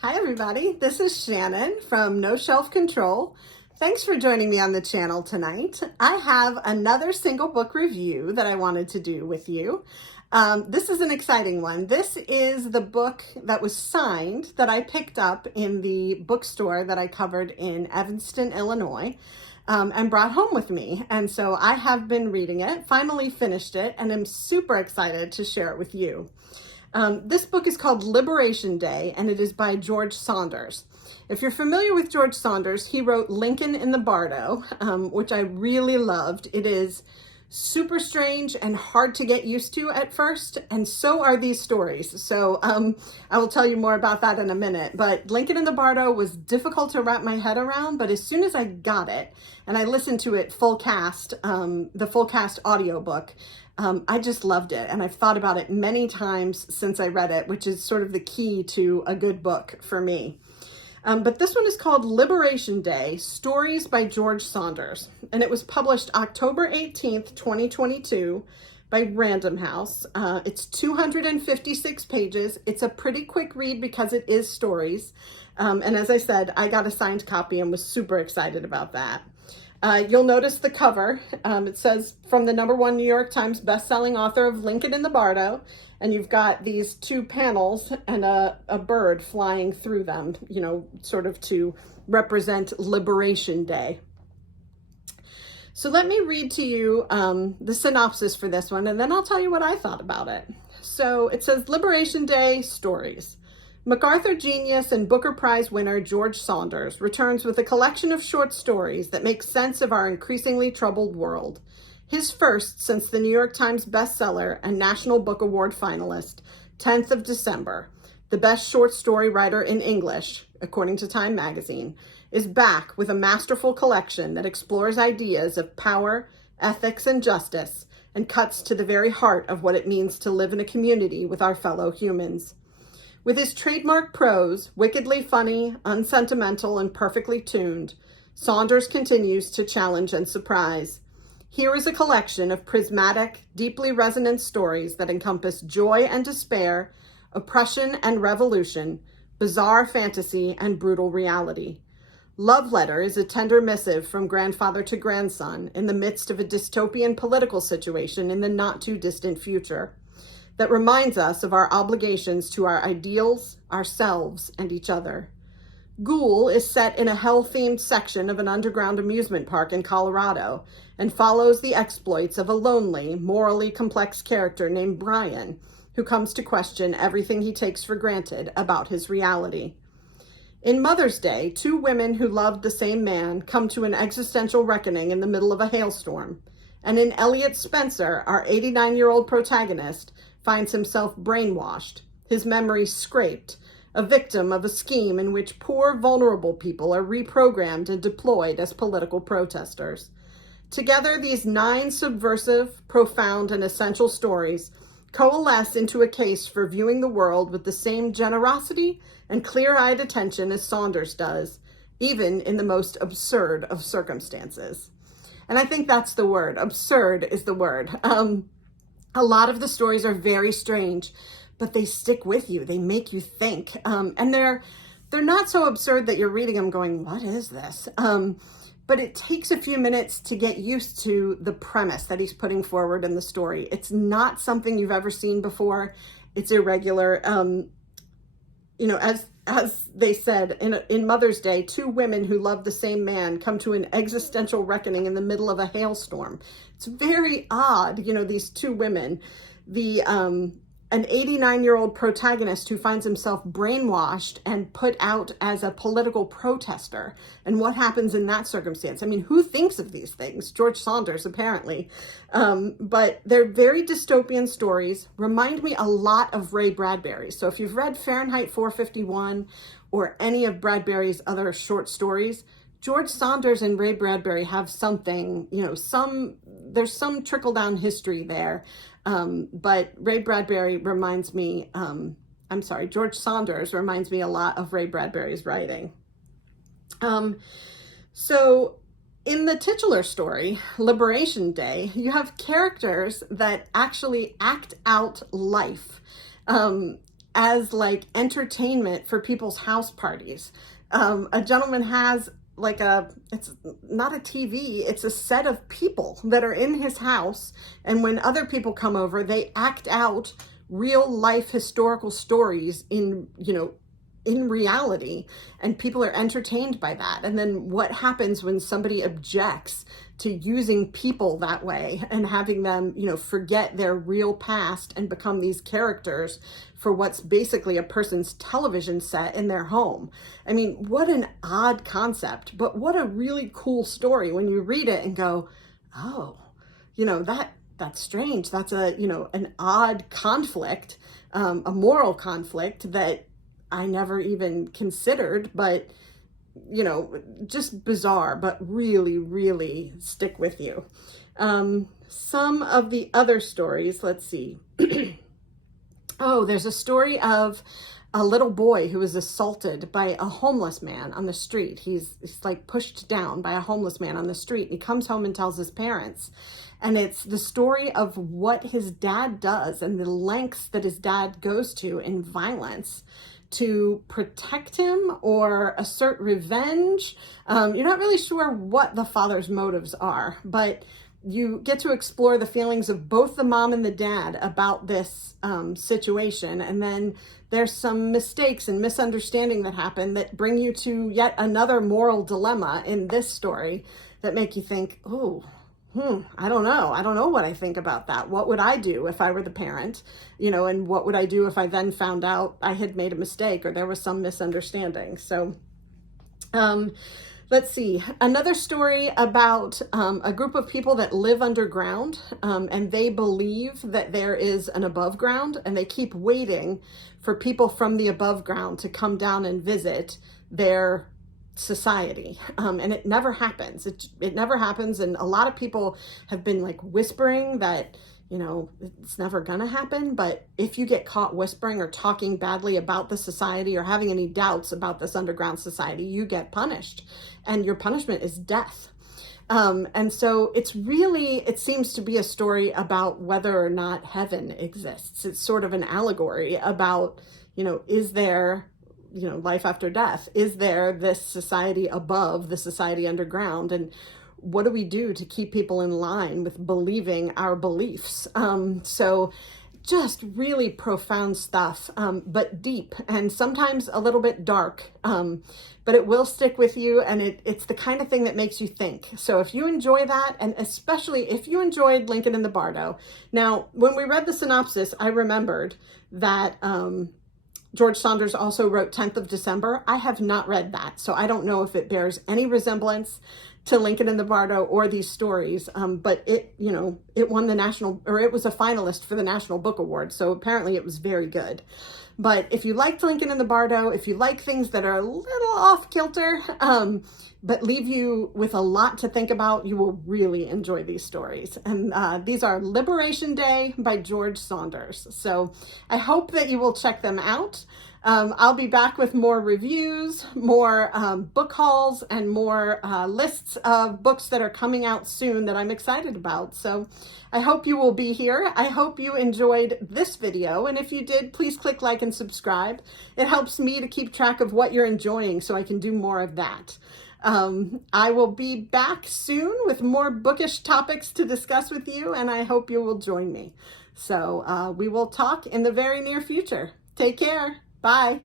Hi everybody, this is Shannon from No Shelf Control. Thanks for joining me on the channel tonight. I have another single book review that I wanted to do with you. This is an exciting one. This is the book that was signed that I picked up in the bookstore that I covered in Evanston, Illinois, and brought home with me. And so I have been reading it, finally finished it, and I'm super excited to share it with you. This book is called Liberation Day, and it is by George Saunders. If you're familiar with George Saunders, he wrote Lincoln in the Bardo, which I really loved. It is super strange and hard to get used to at first, and so are these stories. So I will tell you more about that in a minute. But Lincoln in the Bardo was difficult to wrap my head around, but as soon as I got it, and I listened to it full cast, the full cast audiobook, I just loved it, and I've thought about it many times since I read it, which is sort of the key to a good book for me. But this one is called Liberation Day, Stories by George Saunders, and it was published October 18th, 2022 by Random House. It's 256 pages. It's a pretty quick read because it is stories. And as I said, I got a signed copy and was super excited about that. You'll notice the cover. It says, from the #1 New York Times bestselling author of Lincoln in the Bardo, and you've got these two panels and a bird flying through them, you know, sort of to represent Liberation Day. So let me read to you the synopsis for this one, and then I'll tell you what I thought about it. So it says, Liberation Day Stories. MacArthur genius and Booker Prize winner George Saunders returns with a collection of short stories that make sense of our increasingly troubled world. His first since the New York Times bestseller and National Book Award finalist, 10th of December, the best short story writer in English, according to Time magazine, is back with a masterful collection that explores ideas of power, ethics, and justice, and cuts to the very heart of what it means to live in a community with our fellow humans. With his trademark prose, wickedly funny, unsentimental, and perfectly tuned, Saunders continues to challenge and surprise. Here is a collection of prismatic, deeply resonant stories that encompass joy and despair, oppression and revolution, bizarre fantasy and brutal reality. Love Letter is a tender missive from grandfather to grandson in the midst of a dystopian political situation in the not-too-distant future that reminds us of our obligations to our ideals, ourselves, and each other. Ghoul is set in a hell-themed section of an underground amusement park in Colorado and follows the exploits of a lonely, morally complex character named Brian, who comes to question everything he takes for granted about his reality. In Mother's Day, two women who loved the same man come to an existential reckoning in the middle of a hailstorm. And in Elliot Spencer, our 89-year-old protagonist, finds himself brainwashed, his memories scraped, a victim of a scheme in which poor, vulnerable people are reprogrammed and deployed as political protesters. Together, these 9 subversive, profound, and essential stories coalesce into a case for viewing the world with the same generosity and clear-eyed attention as Saunders does, even in the most absurd of circumstances. And I think that's the word. Absurd is the word. A lot of the stories are very strange, but they stick with you. They make you think. And they're not so absurd that you're reading them going, what is this? But it takes a few minutes to get used to the premise that he's putting forward in the story. It's not something you've ever seen before. It's irregular. You know, as they said, in Mother's Day, two women who love the same man come to an existential reckoning in the middle of a hailstorm. It's very odd, you know, these two women. An 89-year-old protagonist who finds himself brainwashed and put out as a political protester. And what happens in that circumstance? I mean, who thinks of these things? George Saunders, apparently. But they're very dystopian stories, remind me a lot of Ray Bradbury. So if you've read Fahrenheit 451 or any of Bradbury's other short stories, George Saunders and Ray Bradbury have something, you know, there's some trickle-down history there. But Ray Bradbury reminds me, George Saunders reminds me a lot of Ray Bradbury's writing. So in the titular story, Liberation Day, you have characters that actually act out life. as like entertainment for people's house parties. A gentleman has like it's not a TV, it's a set of people that are in his house. And when other people come over, they act out real life historical stories in, in reality, and people are entertained by that. And then what happens when somebody objects to using people that way and having them, forget their real past and become these characters for what's basically a person's television set in their home. I mean, what an odd concept, but what a really cool story when you read it and go, oh, that's strange. That's an odd conflict, a moral conflict that I never even considered, but just bizarre, but really, really stick with you. Some of the other stories, let's see. Oh, there's a story of a little boy who was assaulted by a homeless man on the street. He's like pushed down by a homeless man on the street. And he comes home and tells his parents. And it's the story of what his dad does and the lengths that his dad goes to in violence to protect him or assert revenge. You're not really sure what the father's motives are, but you get to explore the feelings of both the mom and the dad about this situation. And then there's some mistakes and misunderstanding that happen that bring you to yet another moral dilemma in this story that make you think, oh, I don't know. I don't know what I think about that. What would I do if I were the parent, and what would I do if I then found out I had made a mistake or there was some misunderstanding? So, let's see. Another story about a group of people that live underground, and they believe that there is an above ground, and they keep waiting for people from the above ground to come down and visit their society. And it never happens. It never happens. And a lot of people have been like whispering that, it's never gonna happen. But if you get caught whispering or talking badly about the society or having any doubts about this underground society, you get punished, and your punishment is death. And so it seems to be a story about whether or not heaven exists. It's sort of an allegory about, is there life after death? Is there this society above the society underground? And what do we do to keep people in line with believing our beliefs? So just really profound stuff, but deep and sometimes a little bit dark, but it will stick with you. And it's the kind of thing that makes you think. So if you enjoy that, and especially if you enjoyed Lincoln in the Bardo. Now, when we read the synopsis, I remembered that, George Saunders also wrote 10th of December. I have not read that, so I don't know if it bears any resemblance to Lincoln in the Bardo or these stories, but it won it was a finalist for the National Book Award, so apparently it was very good. But if you liked Lincoln in the Bardo, if you like things that are a little off kilter, but leave you with a lot to think about, you will really enjoy these stories. And these are Liberation Day by George Saunders. So I hope that you will check them out. I'll be back with more reviews, more book hauls, and more lists of books that are coming out soon that I'm excited about. So I hope you will be here. I hope you enjoyed this video. And if you did, please click like and subscribe. It helps me to keep track of what you're enjoying so I can do more of that. I will be back soon with more bookish topics to discuss with you, and I hope you will join me. So we will talk in the very near future. Take care. Bye.